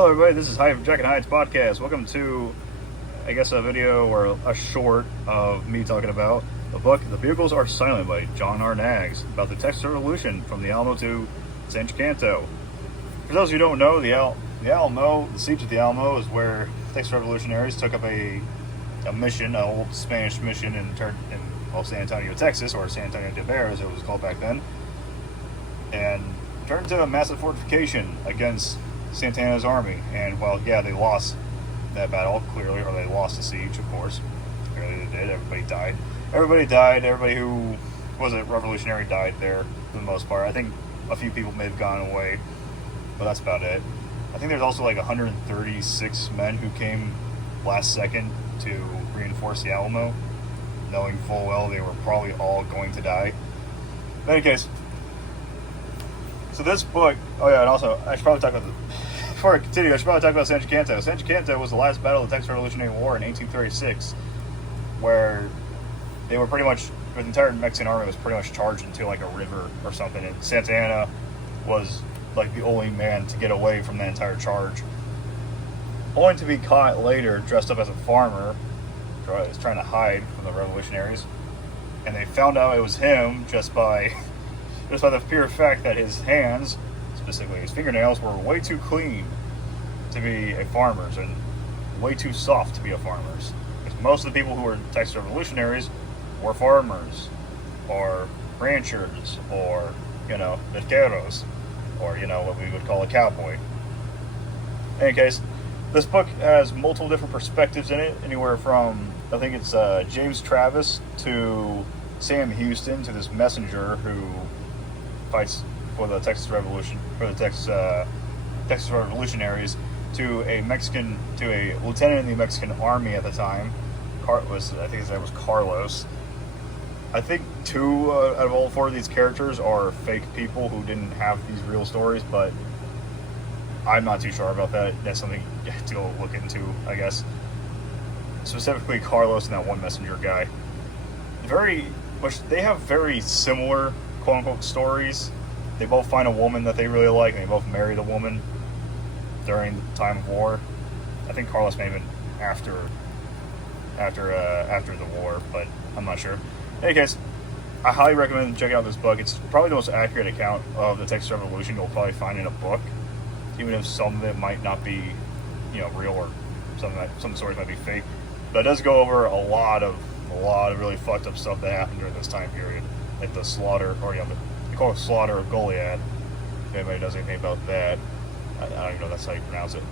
Hello everybody, this is Hyde from Jack and Hyde's podcast. Welcome to, I guess, a video or a short of me talking about the book The Bugles Are Silent by John R. Knaggs, about the Texas Revolution from the Alamo to San Jacinto. For those who don't know, the siege of the Alamo is where Texas revolutionaries took up a mission, an old Spanish mission in San Antonio, Texas, or San Antonio de Bear as it was called back then, and turned into a massive fortification against Santana's army. And they lost that battle, clearly, or they lost the siege, of course. Clearly they did. Everybody died. Everybody who wasn't revolutionary died there for the most part. I think a few people may have gone away, but that's about it. I think there's also like 136 men who came last second to reinforce the Alamo, knowing full well they were probably all going to die. In any case, so this book, and also, I should probably talk about before I continue, I should probably talk about San Jacinto. San Jacinto was the last battle of the Texas Revolutionary War in 1836, where they were pretty much, the entire Mexican army was pretty much charged into like a river or something, and Santa Anna was like the only man to get away from that entire charge, only to be caught later dressed up as a farmer, trying to hide from the revolutionaries. And they found out it was him just by the pure fact that his hands, specifically his fingernails, were way too clean to be a farmer's and way too soft to be a farmer's. Because most of the people who were Texas revolutionaries were farmers, or ranchers, or, vaqueros, or, what we would call a cowboy. In any case, this book has multiple different perspectives in it, anywhere from, I think it's James Travis to Sam Houston, to this messenger who fights for the Texas Revolution, for the Texas revolutionaries, to a lieutenant in the Mexican army at the time. I think his name was Carlos. I think two out of all four of these characters are fake people who didn't have these real stories, but I'm not too sure about that. That's something you have to go look into, I guess. Specifically, Carlos and that one messenger guy. They have very similar quote-unquote stories. They both find a woman that they really like, and they both marry the woman during the time of war. I think Carlos may have been after the war, but I'm not sure. In any case, I highly recommend checking out this book. It's probably the most accurate account of the Texas Revolution you'll probably find in a book, even if some of it might not be, real, or some stories might be fake. But it does go over a lot of really fucked up stuff that happened during this time period, like the slaughter, or they call it slaughter of Goliad. If anybody knows anything about that, I don't even know if that's how you pronounce it.